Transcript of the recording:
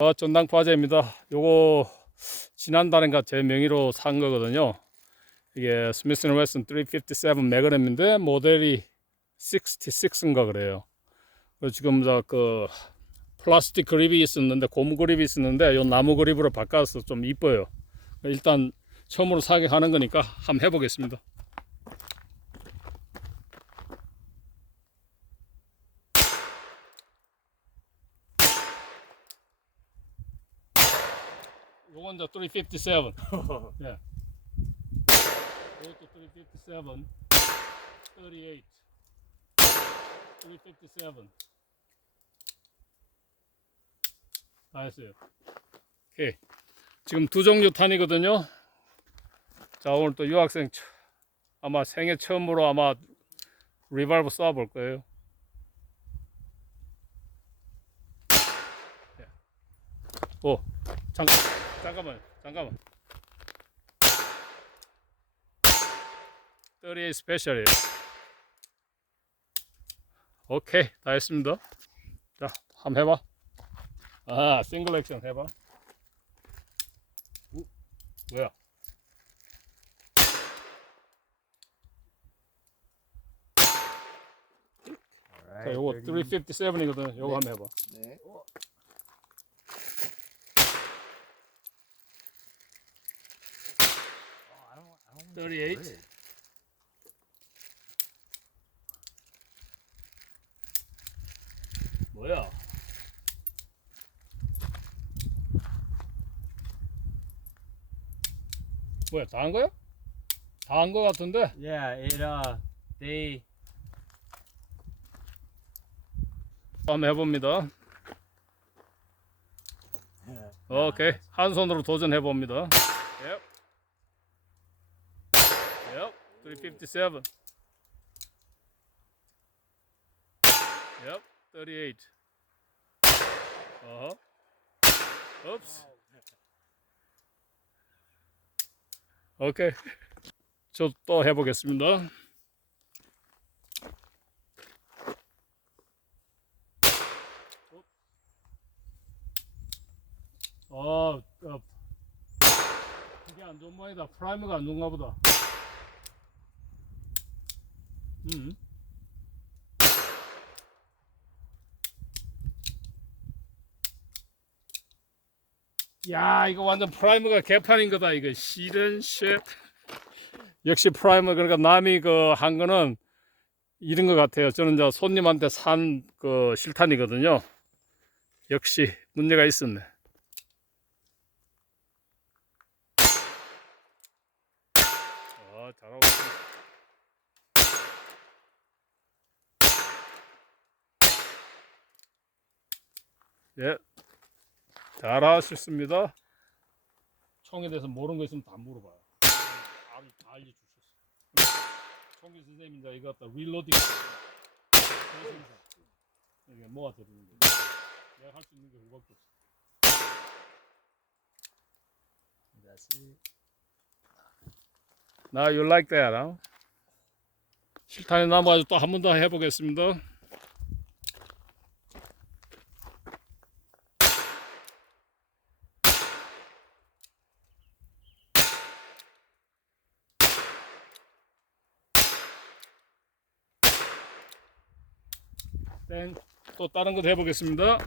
어, 전당포 화재입니다. 요거 지난달인가 제 명의로 산 거거든요. 이게 스미스 웨슨 357 매그넘인데 모델이 66인가 그래요. 그래서 지금 저그 플라스틱 그립이 있었는데 고무 그립이 있었는데 요 나무 그립으로 바꿔서 좀 이뻐요. 일단 처음으로 사게 하는 거니까 한번 해보겠습니다. 요건 이제 357. 예. 이것도 357. 38. 357. 다 했어요. 오케이. 지금 두 종류 탄이거든요. 자, 오늘 또 유학생 처- 아마 생애 처음으로 아마 리발브 쏴볼 거예요. 예. 오, 잠깐, 잠깐만, 잠깐만. 38 스페셜이에요. 오케이, 다 했습니다. 자, 한번 해봐. 아, 싱글 액션 해봐. 우, 뭐야? 자, 요거 357이거든. 요거 한번 해봐. 네. 38. Good. 뭐야? 뭐야? 다 한 거야? 다 한 거 같은데? Yeah, it uh they 한번 해봅니다. 오케이. 한 손으로 도전해 봅니다. Yep. Yep. 357. Yep. 38. 어허. Oops. 오케이. 저 또 해보겠습니다. 어, 어, 이게 안 좋은 모양이다. 프라이머가 안 좋은가 보다. 음. 야, 이거 완전 프라이머가 개판인 거다. 이거 실은 쉣. 역시 프라이머 그러니까 남이 그 한 거는 이런 것 같아요. 저는 이제 손님한테 산 그 실탄이거든요. 역시 문제가 있었네. 아, 잘하고 있습니다. 예, 잘하셨습니다. 총에 대해서 모르는 거 있으면 다 물어봐요. 다, 다 알려주셨어. 총기 선생님 이제 이거 갖다 릴로딩. 이게 뭐가 되는데? 내가 할 수 있는 게 그거밖에 없어. that's it. Now you like that, huh? 실탄에 남아가지고 또한 번 더 해보겠습니다. 땡. 또 다른 것도 해보겠습니다.